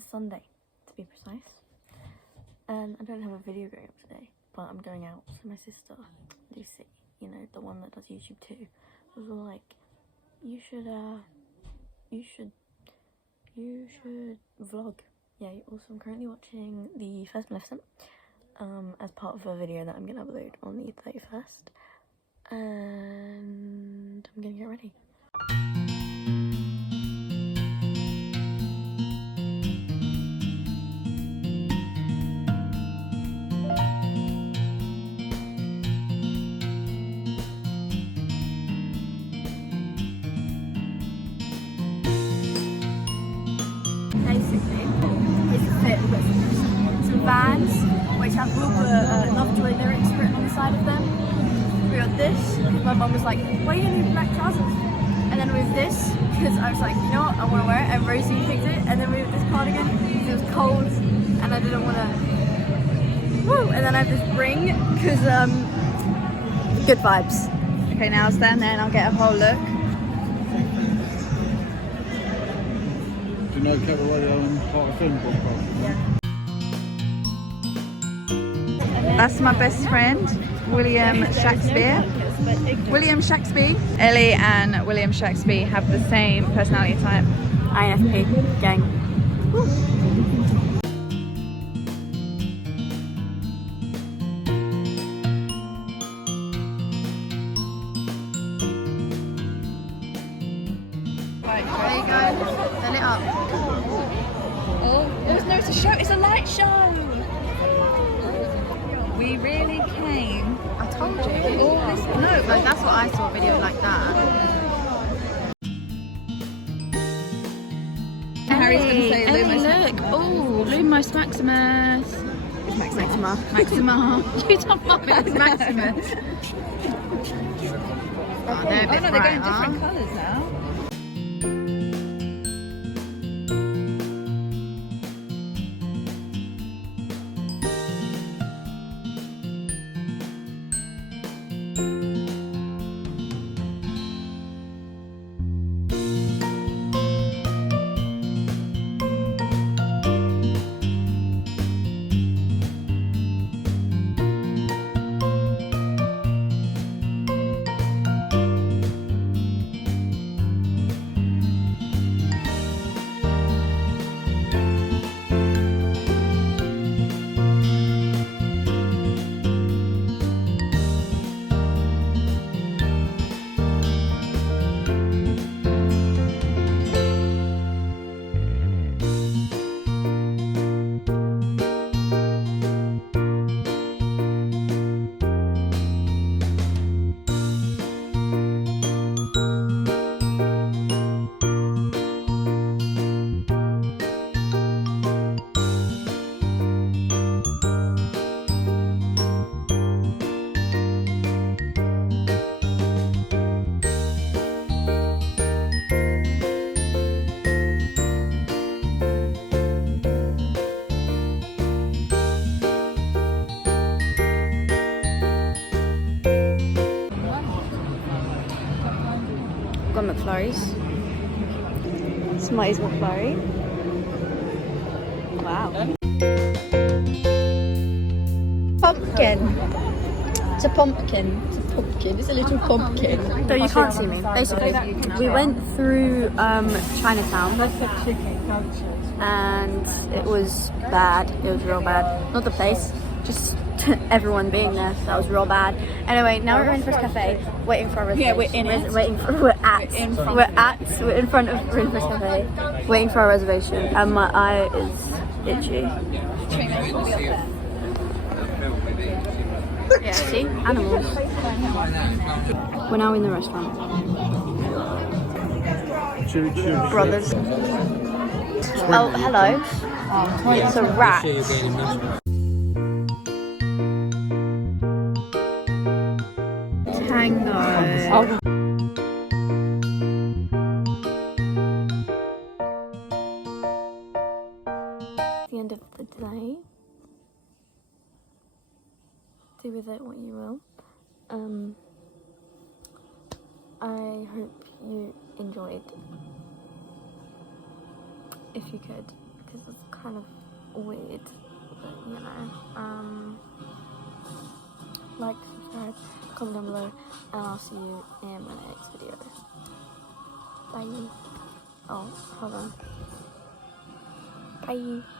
it's Sunday to be precise, and I don't have a video going up today, but I'm going out. So my sister, Lucy, you know, the one that does YouTube too, was all like, you should vlog. Yeah, also I'm currently watching the first Maleficent as part of a video that I'm gonna upload on the 31st, and I'm gonna get ready. Basically, it's a fit with some Vans which have Lovejoy lyrics written on the side of them. We got this because my mum was like, why are you gonna need black trousers? And then we have this because I was like, you know what, I want to wear it, and Rosie picked it. And then we have this cardigan because it was cold and I didn't want to. Woo! And then I have this ring because good vibes. Okay, now stand there and I'll get a whole look. Do you know Cabaret part of film podcast? Yeah. That's my best friend, William Shakespeare. William Shakespeare. Ellie and William Shakespeare have the same personality type. INFP gang. Woo. Right, there you go. Turn it up. Oh, no, it's a show. It's a light show. We really came. I told you. All this, no, Like, that's what I saw a video like that. Harry's going to say Lumos. Look. Oh, Lumos Maximus. Maxima. Maxima. You don't want me. It's Maximus. Oh, they're a bit Oh no, they're going brighter. different colours now. Got McFlurries. Smarty's McFlurry. Wow. Pumpkin. It's a pumpkin. It's a pumpkin. It's a little pumpkin. So you can't see me. Basically, we went through Chinatown, and it was bad. It was real bad. Not the place, just everyone being there. That was real bad. Anyway, now we're at Rainforest Cafe, waiting for a reservation. Yeah, we're in it. We're in front of Rainforest Cafe, waiting for our reservation, and my eye is itchy. Yeah, see? Animals. We're now in the restaurant. Brothers. Oh, hello. It's a rat. Tango. The end of the day. Do with it what you will. I hope you enjoyed. If you could because it's kind of weird, but you know, like, subscribe, comment down below, and I'll see you in my next video. Bye. Oh, hold on. Bye.